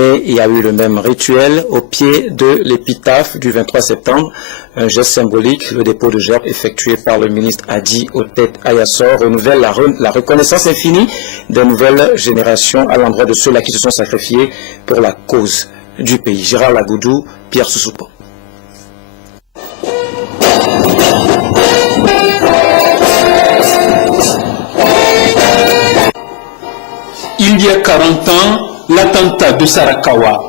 année, il y a eu le même rituel au pied de l'épitaphe du 23 septembre. Un geste symbolique, le dépôt de gerbes effectué par le ministre Hadi Otet Ayassor renouvelle la reconnaissance infinie des nouvelles générations à l'endroit de ceux-là qui se sont sacrifiés pour la cause du pays. Gérard Lagoudou, Pierre Soussoupo. Il y a 40 ans, l'attentat de Sarakawa.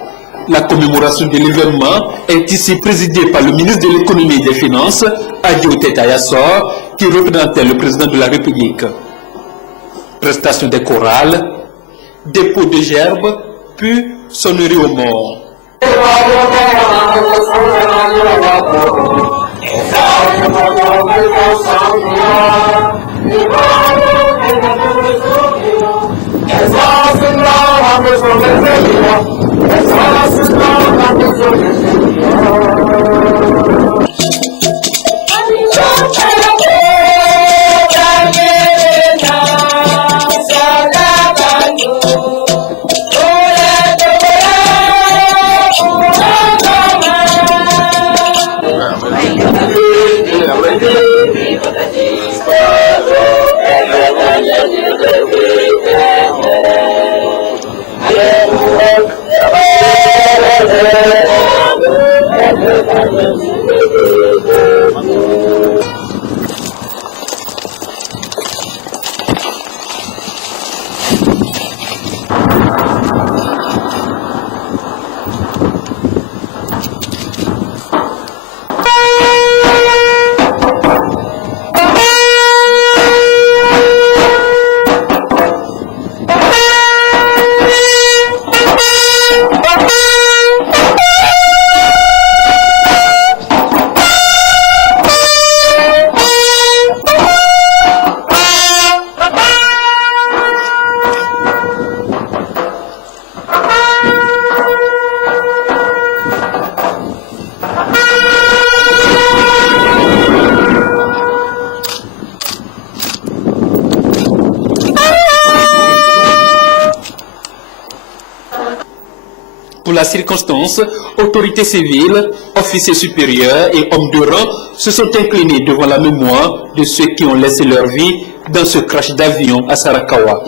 La commémoration de l'événement est ici présidée par le ministre de l'économie et des finances, Hadi Otet Ayassor, qui représentait le président de la République. Prestation des chorales, dépôt de gerbes, puis sonnerie aux morts. Pour la circonstance, autorités civiles, officiers supérieurs et hommes de rang se sont inclinés devant la mémoire de ceux qui ont laissé leur vie dans ce crash d'avion à Sarakawa.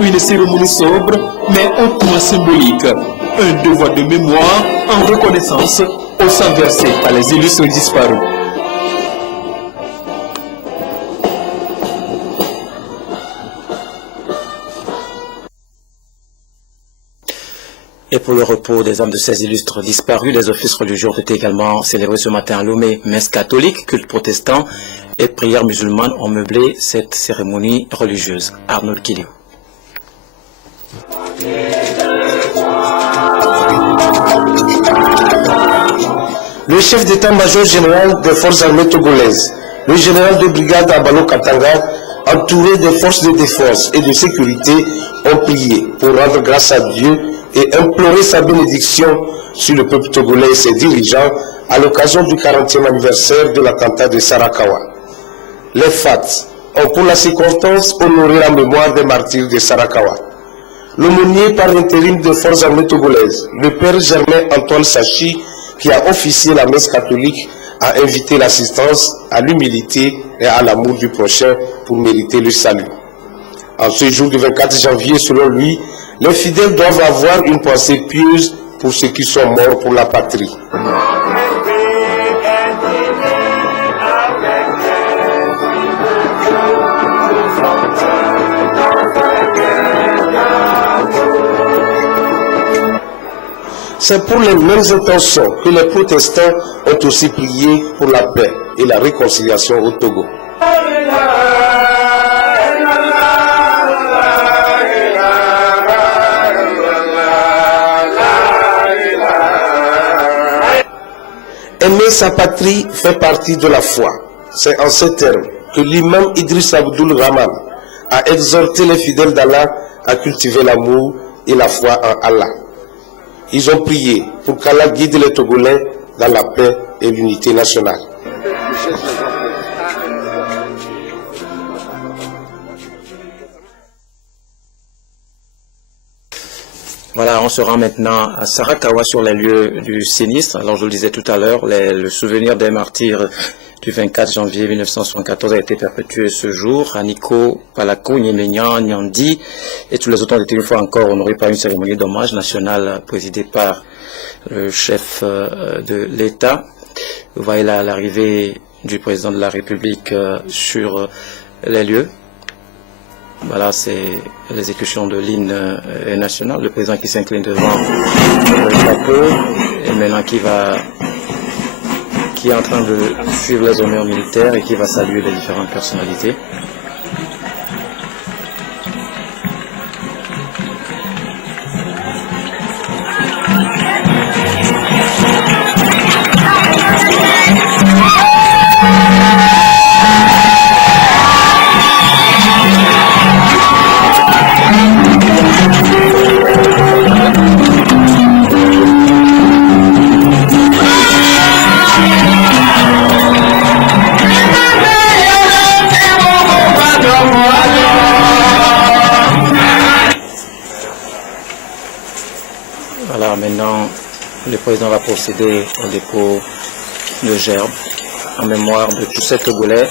Une cérémonie sobre, mais hautement symbolique. Un devoir de mémoire en reconnaissance au sang versé par les illustres disparus. Et pour le repos des âmes de ces illustres disparus, les offices religieux ont été également célébrés ce matin à Lomé. Messe catholique, culte protestant et prières musulmanes ont meublé cette cérémonie religieuse. Arnold Kiliou. Le chef d'état-major général des forces armées togolaises, le général de brigade Abalo Katanga, entouré des forces de défense et de sécurité, ont prié pour rendre grâce à Dieu et implorer sa bénédiction sur le peuple togolais et ses dirigeants à l'occasion du 40e anniversaire de l'attentat de Sarakawa. Les FAT ont pour la circonstance honoré la mémoire des martyrs de Sarakawa. L'aumônier par intérim des forces armées togolaises, le père Germain Antoine Sachi, qui a officié la messe catholique, a invité l'assistance à l'humilité et à l'amour du prochain pour mériter le salut. En ce jour du 24 janvier, selon lui, les fidèles doivent avoir une pensée pieuse pour ceux qui sont morts pour la patrie. C'est pour les mêmes intentions que les protestants ont aussi prié pour la paix et la réconciliation au Togo. Aimer sa patrie fait partie de la foi. C'est en ces termes que l'imam Idriss Abdul Rahman a exhorté les fidèles d'Allah à cultiver l'amour et la foi en Allah. Ils ont prié pour qu'Allah guide les Togolais dans la paix et l'unité nationale. Voilà, on se rend maintenant à Sarakawa sur les lieux du sinistre. Alors je le disais tout à l'heure, le souvenir des martyrs du 24 janvier 1974 a été perpétué ce jour. Aniko, Palako, Nyemenya, Nyandi et tous les autres ont été une fois encore honorés par une cérémonie d'hommage nationale présidée par le chef de l'État. Vous voyez là l'arrivée du président de la République sur les lieux. Voilà, c'est l'exécution de l'hymne national. Le président qui s'incline devant le drapeau et maintenant qui est en train de suivre les honneurs militaires et qui va saluer les différentes personnalités. Voilà, maintenant, le président va procéder au dépôt de gerbes en mémoire de tous ces Togolais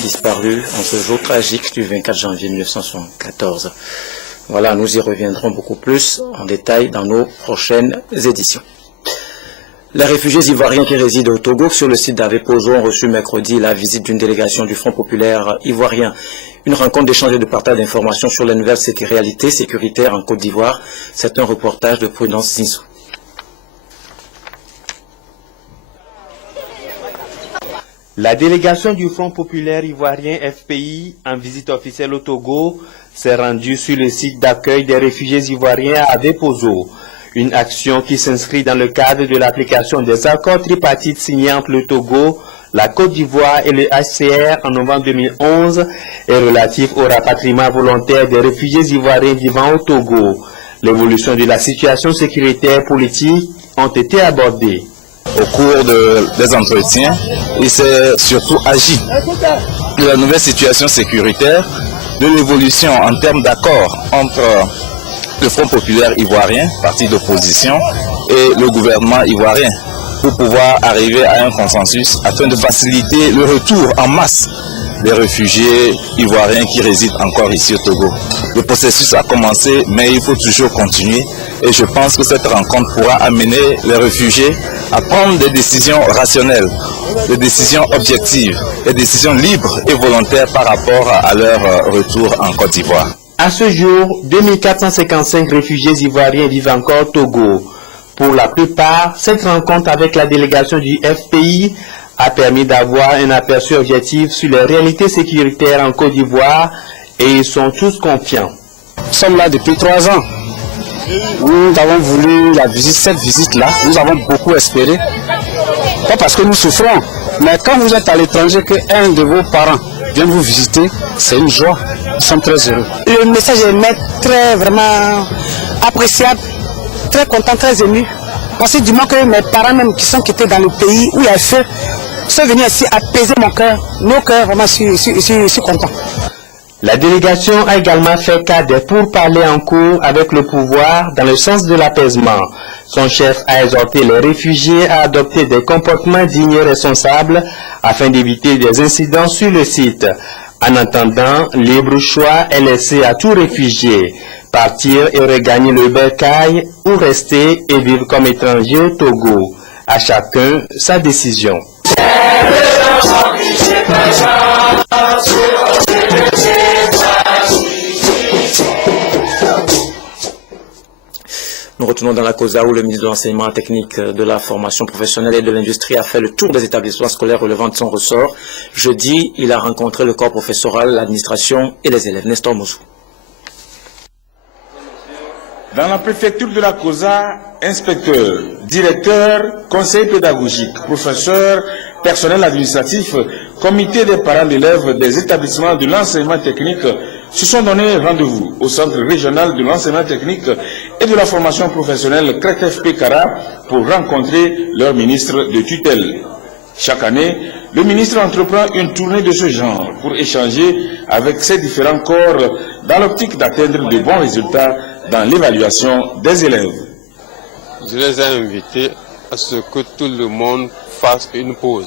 disparus en ce jour tragique du 24 janvier 1974. Voilà, nous y reviendrons beaucoup plus en détail dans nos prochaines éditions. Les réfugiés ivoiriens qui résident au Togo sur le site d'Avepozo ont reçu mercredi la visite d'une délégation du Front populaire ivoirien. Une rencontre d'échange et de partage d'informations sur les nouvelles réalités sécuritaires en Côte d'Ivoire. C'est un reportage de Prudence Zinsou. La délégation du Front populaire ivoirien FPI en visite officielle au Togo s'est rendue sur le site d'accueil des réfugiés ivoiriens à Avepozo. Une action qui s'inscrit dans le cadre de l'application des accords tripartites signés entre le Togo, la Côte d'Ivoire et le HCR en novembre 2011 et relatif au rapatriement volontaire des réfugiés ivoiriens vivant au Togo. L'évolution de la situation sécuritaire politique ont été abordées. Au cours des entretiens, il s'est surtout agi de la nouvelle situation sécuritaire, de l'évolution en termes d'accord entre le Front populaire ivoirien, parti d'opposition, et le gouvernement ivoirien, pour pouvoir arriver à un consensus afin de faciliter le retour en masse des réfugiés ivoiriens qui résident encore ici au Togo. Le processus a commencé, mais il faut toujours continuer. Et je pense que cette rencontre pourra amener les réfugiés à prendre des décisions rationnelles, des décisions objectives, des décisions libres et volontaires par rapport à leur retour en Côte d'Ivoire. À ce jour, 2455 réfugiés ivoiriens vivent encore au Togo. Pour la plupart, cette rencontre avec la délégation du FPI a permis d'avoir un aperçu objectif sur les réalités sécuritaires en Côte d'Ivoire et ils sont tous confiants. Nous sommes là depuis 3 ans. Nous avons voulu cette visite-là, nous avons beaucoup espéré. Pas parce que nous souffrons, mais quand vous êtes à l'étranger, qu'un de vos parents vient vous visiter, c'est une joie. Nous sommes très heureux. Le message est très vraiment appréciable, très content, très ému. Parce que du moment que mes parents même qui sont quittés dans le pays où il y a feu, sont venus ici apaiser mon cœur, nos cœurs, vraiment, je suis content. La délégation a également fait cas des pourparlers en cours avec le pouvoir dans le sens de l'apaisement. Son chef a exhorté les réfugiés à adopter des comportements dignes et responsables afin d'éviter des incidents sur le site. En attendant, libre choix est laissé à tout réfugié. Partir et regagner le bercail ou rester et vivre comme étranger au Togo. À chacun sa décision. Nous retournons dans la COSA où le ministre de l'Enseignement technique, de la formation professionnelle et de l'industrie a fait le tour des établissements scolaires relevant de son ressort. Jeudi, il a rencontré le corps professoral, l'administration et les élèves. Nestor Moussou. Dans la préfecture de la COSA, inspecteurs, directeurs, conseillers pédagogiques, professeurs, personnel administratif, comité des parents d'élèves des établissements de l'enseignement technique se sont donné rendez-vous au centre régional de l'enseignement technique et de la formation professionnelle CRETEF Pékara pour rencontrer leur ministre de tutelle. Chaque année, le ministre entreprend une tournée de ce genre pour échanger avec ces différents corps dans l'optique d'atteindre de bons résultats dans l'évaluation des élèves. Je les ai invités à ce que tout le monde fasse une pause.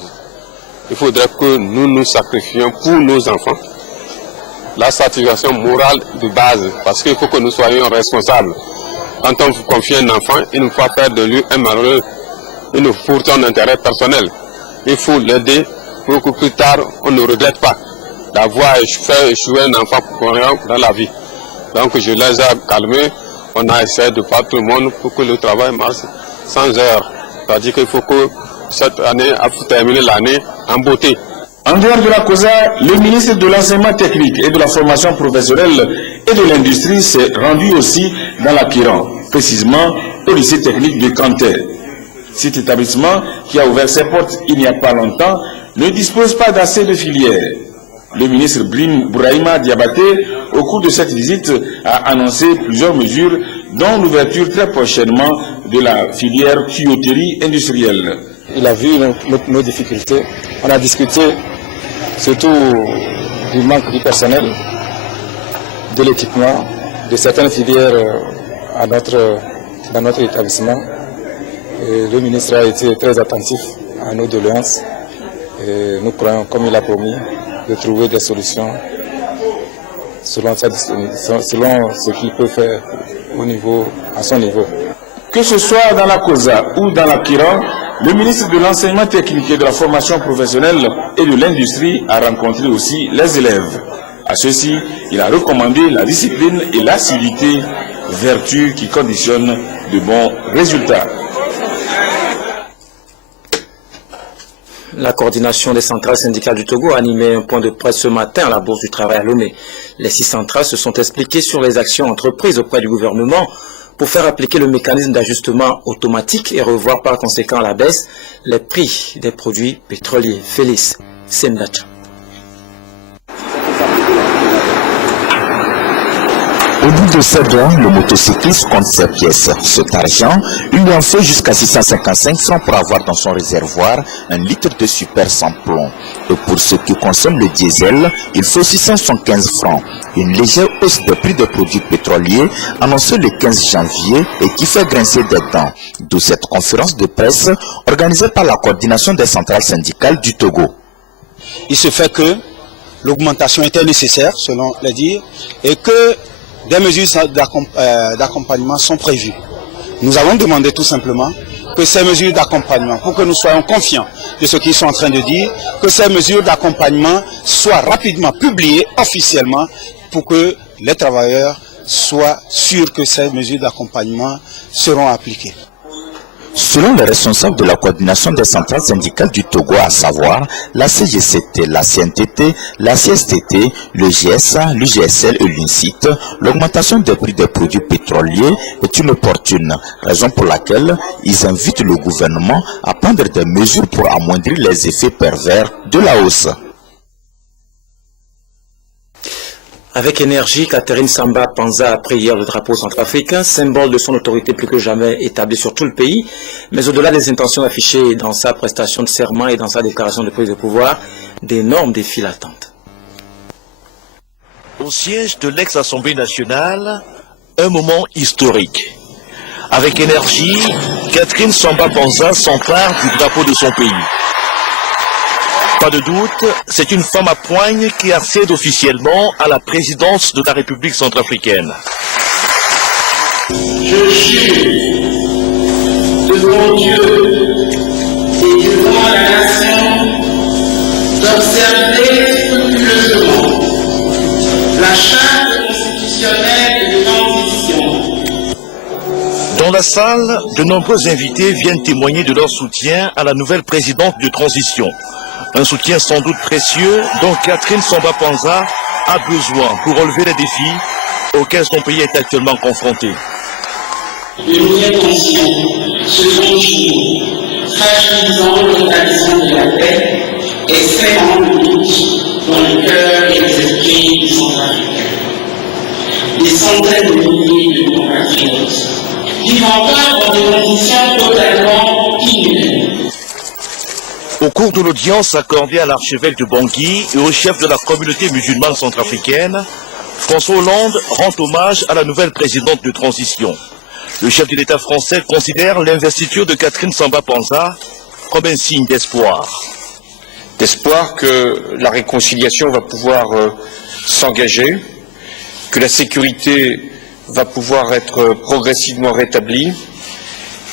Il faudrait que nous nous sacrifions pour nos enfants. La satisfaction morale de base, parce qu'il faut que nous soyons responsables. Quand on vous confie un enfant, il ne faut pas faire de lui un malheureux, pour son intérêt personnel. Il faut l'aider pour que plus tard, on ne regrette pas d'avoir fait échouer un enfant pour rien dans la vie. Donc je les ai calmés, on a essayé de faire tout le monde pour que le travail marche sans heure. C'est-à-dire qu'il faut que cette année, à terminer l'année en beauté. En dehors de la COSA, le ministre de l'Enseignement technique et de la formation professionnelle et de l'industrie s'est rendu aussi dans la Kiran, précisément au lycée technique de Kanté. Cet établissement, qui a ouvert ses portes il n'y a pas longtemps, ne dispose pas d'assez de filières. Le ministre Bourahima Diabaté, au cours de cette visite, a annoncé plusieurs mesures, dont l'ouverture très prochainement de la filière tuyauterie industrielle. Il a vu nos difficultés. On a discuté surtout du manque du personnel, de l'équipement, de certaines filières dans notre établissement. Et le ministre a été très attentif à nos doléances. Et nous croyons, comme il a promis, de trouver des solutions selon ce qu'il peut faire à son niveau. Que ce soit dans la COSA ou dans la Kiran, le ministre de l'Enseignement technique et de la formation professionnelle et de l'industrie a rencontré aussi les élèves. À ceux-ci, il a recommandé la discipline et l'assiduité, vertus qui conditionnent de bons résultats. La coordination des centrales syndicales du Togo a animé un point de presse ce matin à la Bourse du Travail à Lomé. Les 6 centrales se sont expliquées sur les actions entreprises auprès du gouvernement pour faire appliquer le mécanisme d'ajustement automatique et revoir par conséquent à la baisse les prix des produits pétroliers. Félix Sendacha. Au bout de 7 ans, le motocycliste compte ses pièces. Cet argent, il lui en faut jusqu'à 655 francs pour avoir dans son réservoir un litre de super sans plomb. Et pour ceux qui consomment le diesel, il faut 675 francs. Une légère hausse des prix des produits pétroliers annoncée le 15 janvier et qui fait grincer des dents. D'où cette conférence de presse organisée par la coordination des centrales syndicales du Togo. Il se fait que l'augmentation était nécessaire, selon les dires, et que des mesures d'accompagnement sont prévues. Nous avons demandé tout simplement que ces mesures d'accompagnement, pour que nous soyons confiants de ce qu'ils sont en train de dire, que ces mesures d'accompagnement soient rapidement publiées officiellement pour que les travailleurs soient sûrs que ces mesures d'accompagnement seront appliquées. Selon les responsables de la coordination des centrales syndicales du Togo, à savoir la CGCT, la CNTT, la CSTT, le GSA, l'UGSL et l'UNCIT, l'augmentation des prix des produits pétroliers est inopportune, raison pour laquelle ils invitent le gouvernement à prendre des mesures pour amoindrir les effets pervers de la hausse. Avec énergie, Catherine Samba Panza a pris hier le drapeau centrafricain, symbole de son autorité plus que jamais établie sur tout le pays. Mais au-delà des intentions affichées dans sa prestation de serment et dans sa déclaration de prise de pouvoir, d'énormes défis l'attendent. Au siège de l'ex-Assemblée nationale, un moment historique. Avec énergie, Catherine Samba Panza s'empare du drapeau de son pays. Pas de doute, c'est une femme à poigne qui accède officiellement à la présidence de la République centrafricaine. Je jure devant Dieu et devant la nation d'observer scrupuleusement la charte constitutionnelle de transition. Dans la salle, de nombreux invités viennent témoigner de leur soutien à la nouvelle présidente de transition. Un soutien sans doute précieux dont Catherine Samba Panza a besoin pour relever les défis auxquels son pays est actuellement confronté. De nouvelles tensions se font jour, fragilisant le rétablissement de la paix et semant le doute dans le cœur et les esprits des Centrafricains. Des centaines de milliers de compatriotes vivent encore dans des conditions totalement inhumaines. Au cours de l'audience accordée à l'archevêque de Bangui et au chef de la communauté musulmane centrafricaine, François Hollande rend hommage à la nouvelle présidente de transition. Le chef de l'État français considère l'investiture de Catherine Samba-Panza comme un signe d'espoir. D'espoir que la réconciliation va pouvoir s'engager, que la sécurité va pouvoir être progressivement rétablie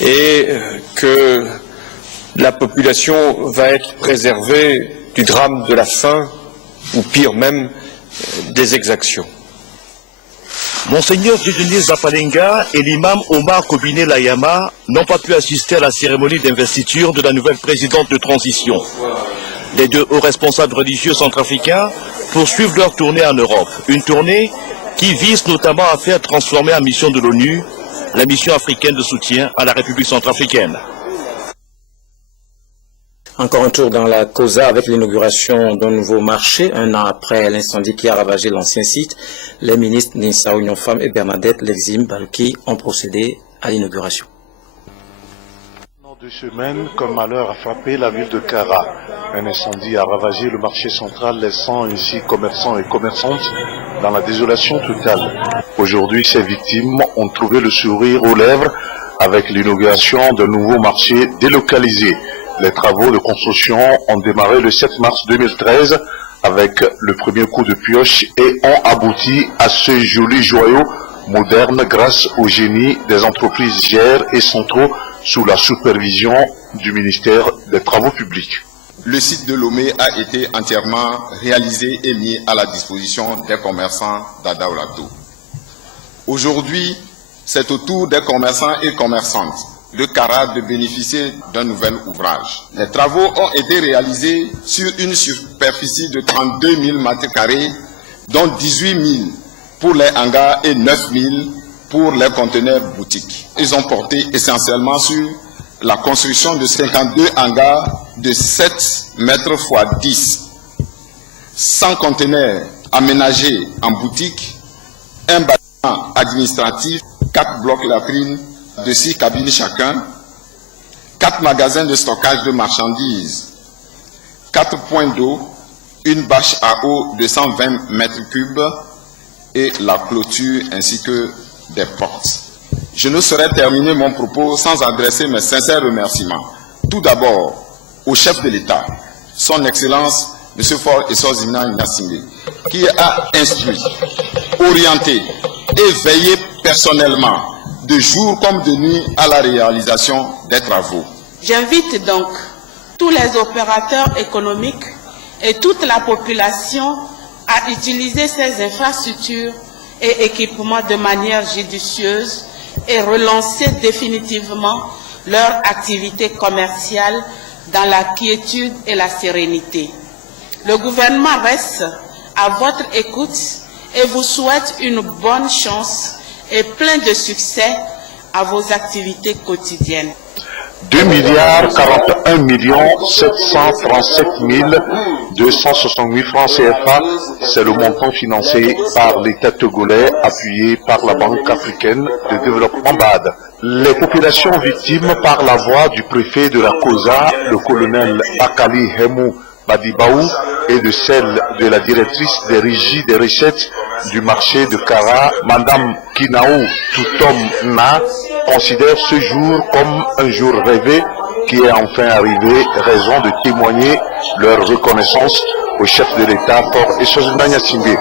et que la population va être préservée du drame de la faim ou pire même des exactions. Monseigneur Dieudonné Zapalenga et l'imam Omar Kobiné Layama n'ont pas pu assister à la cérémonie d'investiture de la nouvelle présidente de transition. Les deux hauts responsables religieux centrafricains poursuivent leur tournée en Europe. Une tournée qui vise notamment à faire transformer en mission de l'ONU la mission africaine de soutien à la République centrafricaine. Encore un tour dans la COSA avec l'inauguration d'un nouveau marché. Un an après l'incendie qui a ravagé l'ancien site, les ministres Nissa Union Femmes et Bernadette Lexim Balouki ont procédé à l'inauguration. Pendant 2 semaines, comme malheur a frappé la ville de Kara. Un incendie a ravagé le marché central, laissant ainsi commerçants et commerçantes dans la désolation totale. Aujourd'hui, ces victimes ont trouvé le sourire aux lèvres avec l'inauguration d'un nouveau marché délocalisé. Les travaux de construction ont démarré le 7 mars 2013 avec le premier coup de pioche et ont abouti à ce joli joyau moderne grâce au génie des entreprises GER et Centraux sous la supervision du ministère des Travaux publics. Le site de Lomé a été entièrement réalisé et mis à la disposition des commerçants d'Adaolato. Aujourd'hui, c'est au tour des commerçants et commerçantes de Kara de bénéficier d'un nouvel ouvrage. Les travaux ont été réalisés sur une superficie de 32 000 m², dont 18 000 pour les hangars et 9 000 pour les conteneurs boutiques. Ils ont porté essentiellement sur la construction de 52 hangars de 7 mètres x 10, 100 conteneurs aménagés en boutique, un bâtiment administratif, 4 blocs latrines de 6 cabines chacun, 4 magasins de stockage de marchandises, 4 points d'eau, une bâche à eau de 120 m3 et la clôture ainsi que des portes. Je ne saurais terminer mon propos sans adresser mes sincères remerciements. Tout d'abord au chef de l'État, son Excellence M. Faure Essozina Gnassingbé, qui a instruit, orienté et veillé personnellement de jour comme de nuit à la réalisation des travaux. J'invite donc tous les opérateurs économiques et toute la population à utiliser ces infrastructures et équipements de manière judicieuse et relancer définitivement leur activité commerciale dans la quiétude et la sérénité. Le gouvernement reste à votre écoute et vous souhaite une bonne chance et plein de succès à vos activités quotidiennes. 2,41,737,268 francs CFA, c'est le montant financé par l'État togolais appuyé par la Banque africaine de développement BAD. Les populations victimes par la voix du préfet de la COSA, le colonel Akali Hemou Badibaou, et de celle de la directrice des régies des recettes du marché de Kara, Madame Kinaou Toutom Na, considèrent ce jour comme un jour rêvé qui est enfin arrivé, raison de témoigner leur reconnaissance au chef de l'État Faure Essozina Gnassingbé.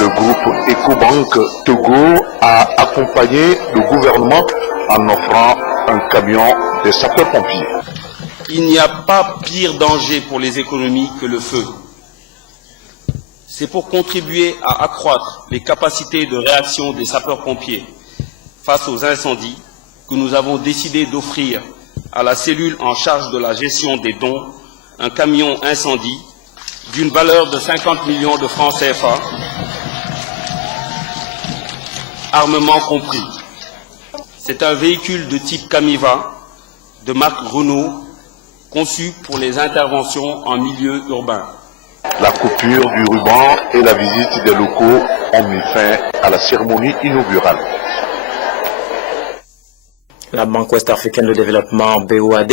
Le groupe EcoBank Togo a accompagné le gouvernement en offrant un camion des sapeurs-pompiers. Il n'y a pas pire danger pour les économies que le feu. C'est pour contribuer à accroître les capacités de réaction des sapeurs-pompiers face aux incendies que nous avons décidé d'offrir à la cellule en charge de la gestion des dons un camion incendie d'une valeur de 50 millions de francs CFA, armement compris. C'est un véhicule de type Camiva de marque Renault conçu pour les interventions en milieu urbain. La coupure du ruban et la visite des locaux ont mis fin à la cérémonie inaugurale. La Banque ouest-africaine de développement BOAD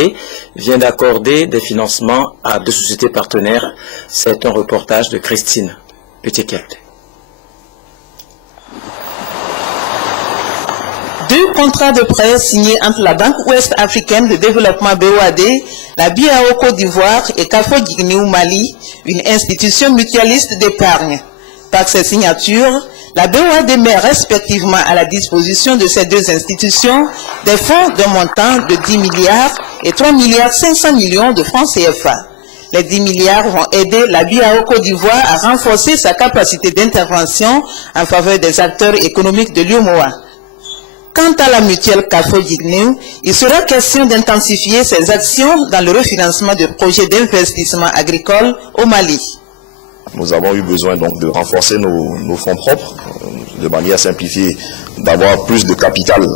vient d'accorder des financements à 2 sociétés partenaires. C'est un reportage de Christine Petit-Kelt. 2 contrats de prêt signés entre la Banque ouest-africaine de développement BOAD, la BAO Côte d'Ivoire et CAFO Guinée au Mali, une institution mutualiste d'épargne. Par ces signatures, la BOAD met respectivement à la disposition de ces deux institutions des fonds d'un montant de 10 milliards et 3 milliards 500 millions de francs CFA. Les 10 milliards vont aider la BAO Côte d'Ivoire à renforcer sa capacité d'intervention en faveur des acteurs économiques de l'UEMOA. Quant à la mutuelle CAFO Guinée, il sera question d'intensifier ses actions dans le refinancement de projets d'investissement agricole au Mali. Nous avons eu besoin donc de renforcer nos fonds propres, de manière simplifiée, d'avoir plus de capital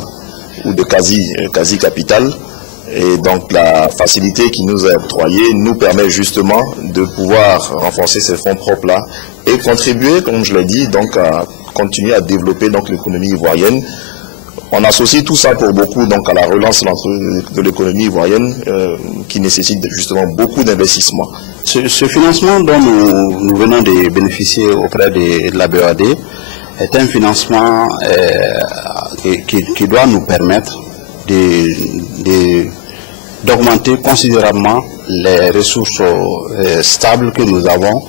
ou de quasi-capital. Et donc la facilité qui nous est octroyée nous permet justement de pouvoir renforcer ces fonds propres-là et contribuer, comme je l'ai dit, donc à continuer à développer donc l'économie ivoirienne. On associe tout ça pour beaucoup donc à la relance de l'économie ivoirienne qui nécessite justement beaucoup d'investissements. Ce financement dont nous venons de bénéficier auprès de la BOAD est un financement qui doit nous permettre d'augmenter considérablement les ressources stables que nous avons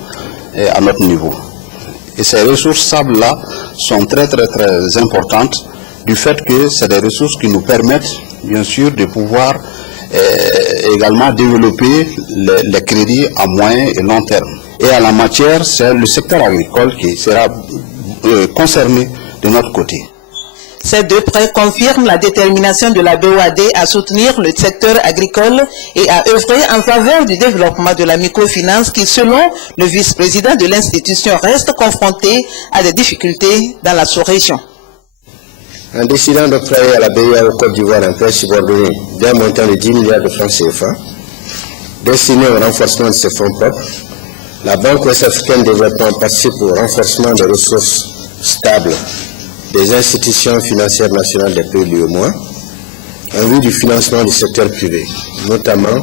à notre niveau. Et ces ressources stables-là sont très importantes du fait que c'est des ressources qui nous permettent bien sûr de pouvoir également développer les crédits à moyen et long terme. Et à la matière, c'est le secteur agricole qui sera concerné de notre côté. Ces deux prêts confirment la détermination de la BOAD à soutenir le secteur agricole et à œuvrer en faveur du développement de la microfinance qui, selon le vice-président de l'institution, reste confronté à des difficultés dans la sous-région. En décidant d'octroyer à la BAO Côte d'Ivoire un prêt subordonné d'un montant de 10 milliards de francs CFA, destiné au renforcement de ses fonds propres, la Banque ouest-africaine de développement participe au renforcement des ressources stables des institutions financières nationales des pays de l'UEMOA en vue du financement du secteur privé, notamment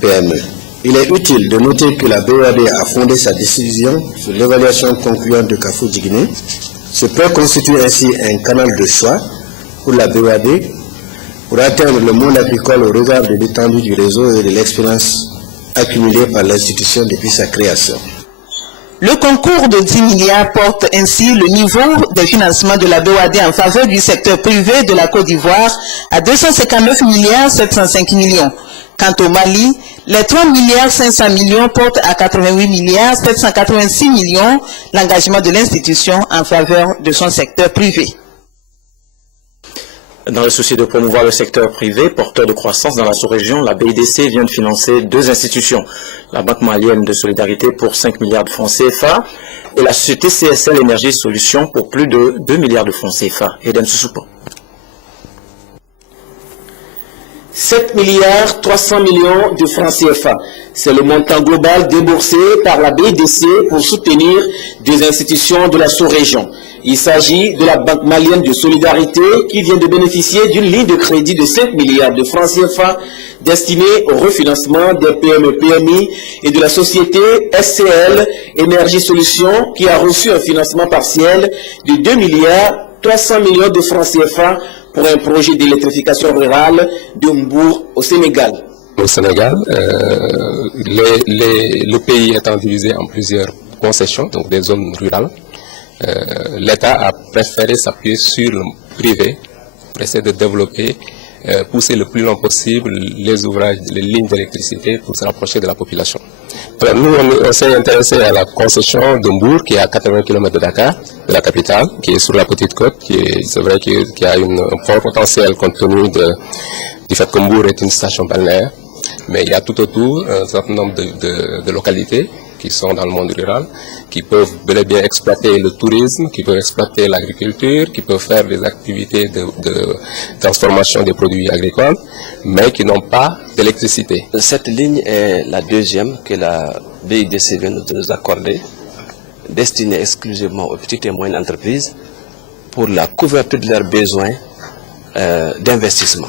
PME. Il est utile de noter que la BOAD a fondé sa décision sur l'évaluation concluante de CAFO Guinée. Ce prêt constitue ainsi un canal de choix pour la BOAD pour atteindre le monde agricole au regard de l'étendue du réseau et de l'expérience accumulée par l'institution depuis sa création. Le concours de 10 milliards porte ainsi le niveau des financements de la BOAD en faveur du secteur privé de la Côte d'Ivoire à 259 milliards 705 millions. Quant au Mali, les 3 milliards 500 millions portent à 88 milliards 786 millions l'engagement de l'institution en faveur de son secteur privé. Dans le souci de promouvoir le secteur privé, porteur de croissance dans la sous-région, la BIDC vient de financer deux institutions. La Banque malienne de solidarité pour 5 milliards de francs CFA et la société CSL Énergie Solutions pour plus de 2 milliards de francs CFA. Eden Soussoupo. 7 milliards 300 millions de francs CFA. C'est le montant global déboursé par la BIDC pour soutenir des institutions de la sous-région. Il s'agit de la Banque malienne de solidarité qui vient de bénéficier d'une ligne de crédit de 5 milliards de francs CFA destinée au refinancement des PME-PMI et de la société SCL Énergie Solutions qui a reçu un financement partiel de 2 milliards 300 millions de francs CFA pour un projet d'électrification rurale de Mbour au Sénégal. Au Sénégal, le pays étant divisé en plusieurs concessions, donc des zones rurales, l'État a préféré s'appuyer sur le privé pour essayer de développer, pousser le plus long possible les ouvrages, les lignes d'électricité pour se rapprocher de la population. Nous, on s'est intéressé à la concession de Mbour qui est à 80 km de Dakar, de la capitale, qui est sur la petite côte, c'est vrai qu'il y a un fort potentiel compte tenu du fait que Mbour est une station balnéaire, mais il y a tout autour un certain nombre de localités qui sont dans le monde rural, qui peuvent bel et bien exploiter le tourisme, qui peuvent exploiter l'agriculture, qui peuvent faire des activités de transformation des produits agricoles, mais qui n'ont pas d'électricité. Cette ligne est la deuxième que la BIDC vient de nous accorder, destinée exclusivement aux petites et moyennes entreprises pour la couverture de leurs besoins d'investissement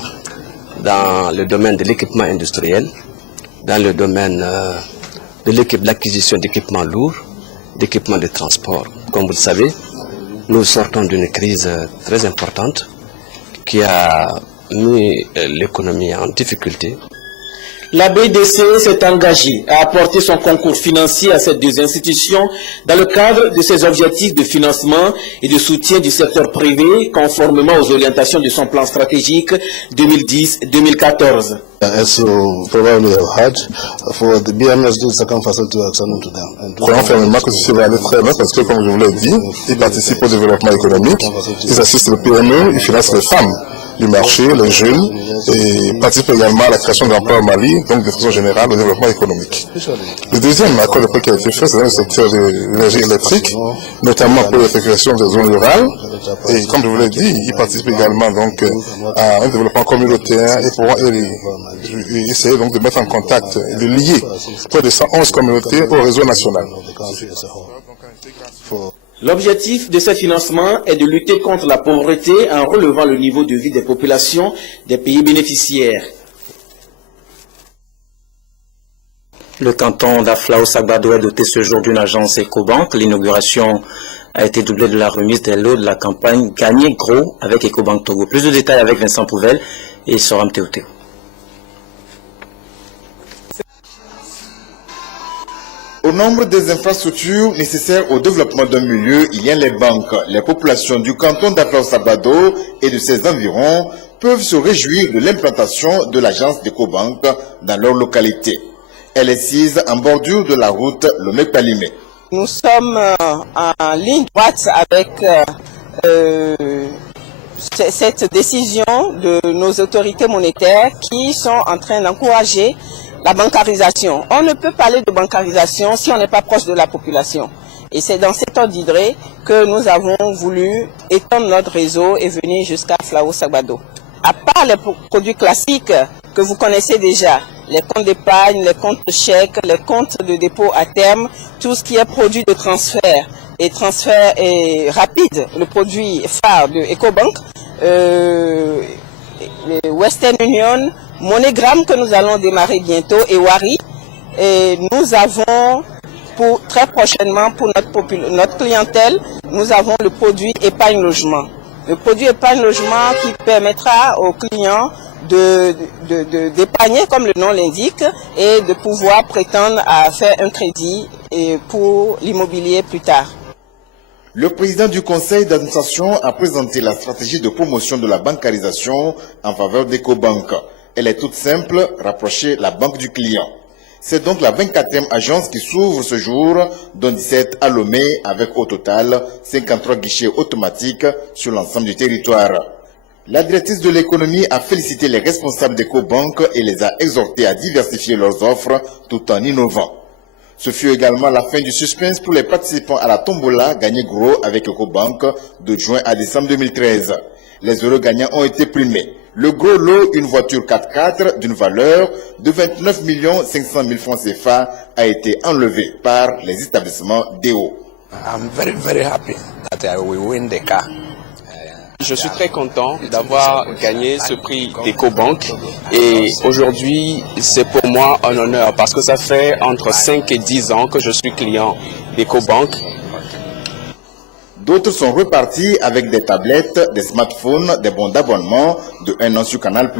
dans le domaine de l'équipement industriel, dans le domaine de l'acquisition d'équipements lourds, d'équipements de transport. Comme vous le savez, nous sortons d'une crise très importante qui a mis l'économie en difficulté. La BDC s'est engagée à apporter son concours financier à ces deux institutions dans le cadre de ses objectifs de financement et de soutien du secteur privé, conformément aux orientations de son plan stratégique 2010-2014. Croyons fermement que ceci va aller très bien parce que, comme je vous l'ai dit, ils participent au développement économique, ils assistent le PME, ils financent les femmes du marché, les jeunes, et participent également à la création d'emplois au Mali, donc de façon générale au développement économique. Le deuxième accord de paix qui a été fait, c'est dans le secteur de l'énergie électrique, notamment pour l'effectuation des zones rurales, et comme je vous l'ai dit, ils participent également donc à un développement communautaire et pourront essayer donc de mettre en contact, de lier près de 111 communautés au réseau national. L'objectif de ce financement est de lutter contre la pauvreté en relevant le niveau de vie des populations des pays bénéficiaires. Le canton d'Aflao-Sagbado est doté ce jour d'une agence Ecobank. L'inauguration a été doublée de la remise des lots de la campagne Gagner Gros avec Ecobank Togo. Plus de détails avec Vincent Pouvel et Soram Théotéo. Au nombre des infrastructures nécessaires au développement d'un milieu, il y a les banques. Les populations du canton d'Aflao-Sagbado et de ses environs peuvent se réjouir de l'implantation de l'agence d'Ecobank dans leur localité. Elle est sise en bordure de la route Lomé-Palimé. Nous sommes en ligne droite avec cette décision de nos autorités monétaires qui sont en train d'encourager la bancarisation. On ne peut parler de bancarisation si on n'est pas proche de la population. Et c'est dans cet ordre d'idée que nous avons voulu étendre notre réseau et venir jusqu'à Aflao-Sagbado. À part les produits classiques que vous connaissez déjà, les comptes d'épargne, les comptes de chèques, les comptes de dépôt à terme, tout ce qui est produit de transfert et transfert rapide, le produit phare de Ecobank, Western Union, MoneyGram que nous allons démarrer bientôt et Wari. Et nous avons très prochainement pour notre clientèle, nous avons le produit épargne logement. Le produit épargne logement qui permettra aux clients d'épargner comme le nom l'indique et de pouvoir prétendre à faire un crédit pour l'immobilier plus tard. Le président du conseil d'administration a présenté la stratégie de promotion de la bancarisation en faveur d'Ecobank. Elle est toute simple, rapprocher la banque du client. C'est donc la 24e agence qui s'ouvre ce jour, dont 17 à Lomé, avec au total 53 guichets automatiques sur l'ensemble du territoire. La directrice de l'économie a félicité les responsables d'Ecobank et les a exhortés à diversifier leurs offres tout en innovant. Ce fut également la fin du suspense pour les participants à la tombola Gagner Gros avec Ecobank de juin à décembre 2013. Les heureux gagnants ont été primés. Le gros lot, une voiture 4x4 d'une valeur de 29 500 000 francs CFA, a été enlevé par les établissements DO. Je suis très content d'avoir gagné ce prix d'Ecobank et aujourd'hui c'est pour moi un honneur parce que ça fait entre 5 et 10 ans que je suis client d'Ecobank. D'autres sont repartis avec des tablettes, des smartphones, des bons d'abonnement de 1 an sur Canal+.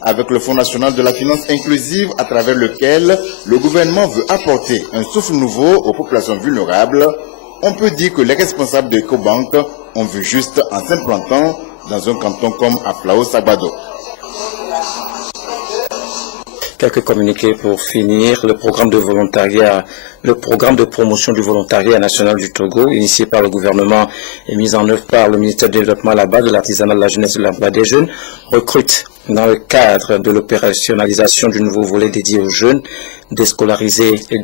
Avec le Fonds national de la finance inclusive à travers lequel le gouvernement veut apporter un souffle nouveau aux populations vulnérables, on peut dire que les responsables de Ecobank ont vu juste en s'implantant dans un canton comme Aflao-Sagbado. Quelques communiqués pour finir. Le programme de volontariat, le programme de promotion du volontariat national du Togo, initié par le gouvernement et mis en œuvre par le ministère du Développement à la base de l'artisanat, de la jeunesse et de l'emploi des jeunes, recrute dans le cadre de l'opérationnalisation du nouveau volet dédié aux jeunes, déscolarisés et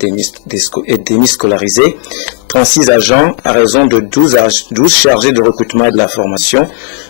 démiscolarisés, 36 agents à raison de 12 chargés de recrutement et de la formation,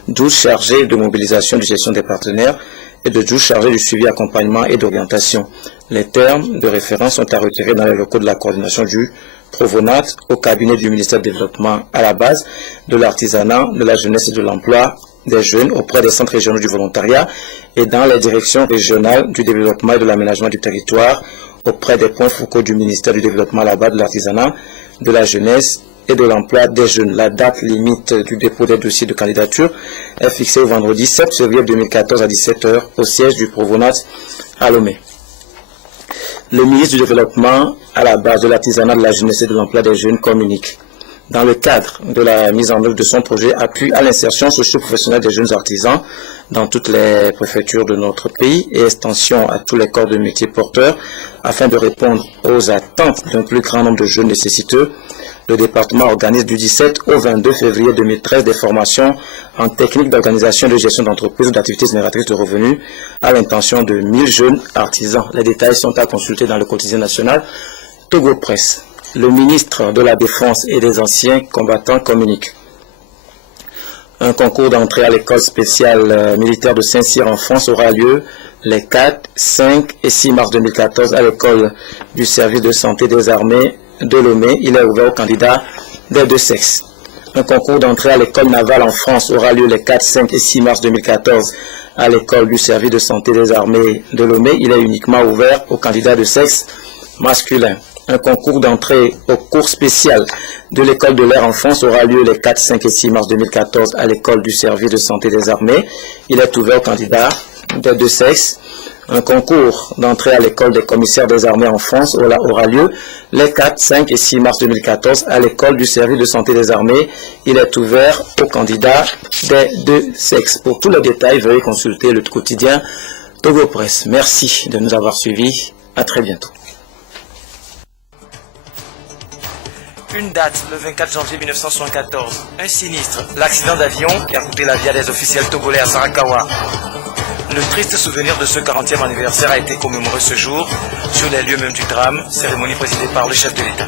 12 chargés de mobilisation et de gestion des partenaires, et de 12 chargés du suivi, accompagnement et d'orientation. Les termes de référence sont à retirer dans les locaux de la coordination du Provonat au cabinet du ministère du Développement à la base de l'artisanat, de la jeunesse et de l'emploi des jeunes auprès des centres régionaux du volontariat et dans les directions régionales du développement et de l'aménagement du territoire auprès des points focaux du ministère du Développement à la base de l'artisanat, de la jeunesse et de l'emploi des jeunes. La date limite du dépôt des dossiers de candidature est fixée au vendredi 7 février 2014 à 17 h au siège du Provenat à Lomé. Le ministre du Développement, à la base de l'artisanat, de la jeunesse et de l'emploi des jeunes, communique. Dans le cadre de la mise en œuvre de son projet appui à l'insertion socio-professionnelle des jeunes artisans dans toutes les préfectures de notre pays et extension à tous les corps de métiers porteurs afin de répondre aux attentes d'un plus grand nombre de jeunes nécessiteux, le département organise du 17 au 22 février 2013 des formations en technique d'organisation et de gestion d'entreprise ou d'activités génératrices de revenus à l'intention de 1000 jeunes artisans. Les détails sont à consulter dans le quotidien national Togo Presse. Le ministre de la Défense et des anciens combattants communique. Un concours d'entrée à l'école spéciale militaire de Saint-Cyr en France aura lieu les 4, 5 et 6 mars 2014 à l'école du service de santé des armées de Lomé. Il est ouvert aux candidats des deux sexes. Un concours d'entrée à l'école navale en France aura lieu les 4, 5 et 6 mars 2014 à l'école du service de santé des armées de Lomé. Il est uniquement ouvert aux candidats de sexe masculin. Un concours d'entrée au cours spécial de l'école de l'air en France aura lieu les 4, 5 et 6 mars 2014 à l'école du service de santé des armées. Il est ouvert aux candidats des deux sexes. Un concours d'entrée à l'école des commissaires des armées en France aura lieu les 4, 5 et 6 mars 2014 à l'école du service de santé des armées. Il est ouvert aux candidats des deux sexes. Pour tous les détails, veuillez consulter le quotidien Togo Presse. Merci de nous avoir suivis. À très bientôt. Une date, le 24 janvier 1974. Un sinistre, l'accident d'avion qui a coûté la vie à des officiels togolais à Sarakawa. Le triste souvenir de ce 40e anniversaire a été commémoré ce jour sur les lieux même du drame, cérémonie présidée par le chef de l'État.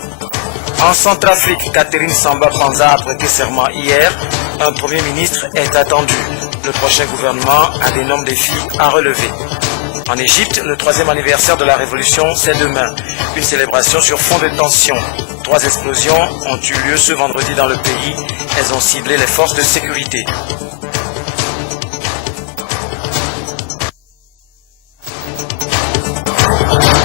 En Centrafrique, Catherine Samba Panza a prêté serment hier. Un premier ministre est attendu. Le prochain gouvernement a d'énormes défis à relever. En Égypte, le 3e anniversaire de la révolution, c'est demain. Une célébration sur fond de tension. 3 explosions ont eu lieu ce vendredi dans le pays. Elles ont ciblé les forces de sécurité.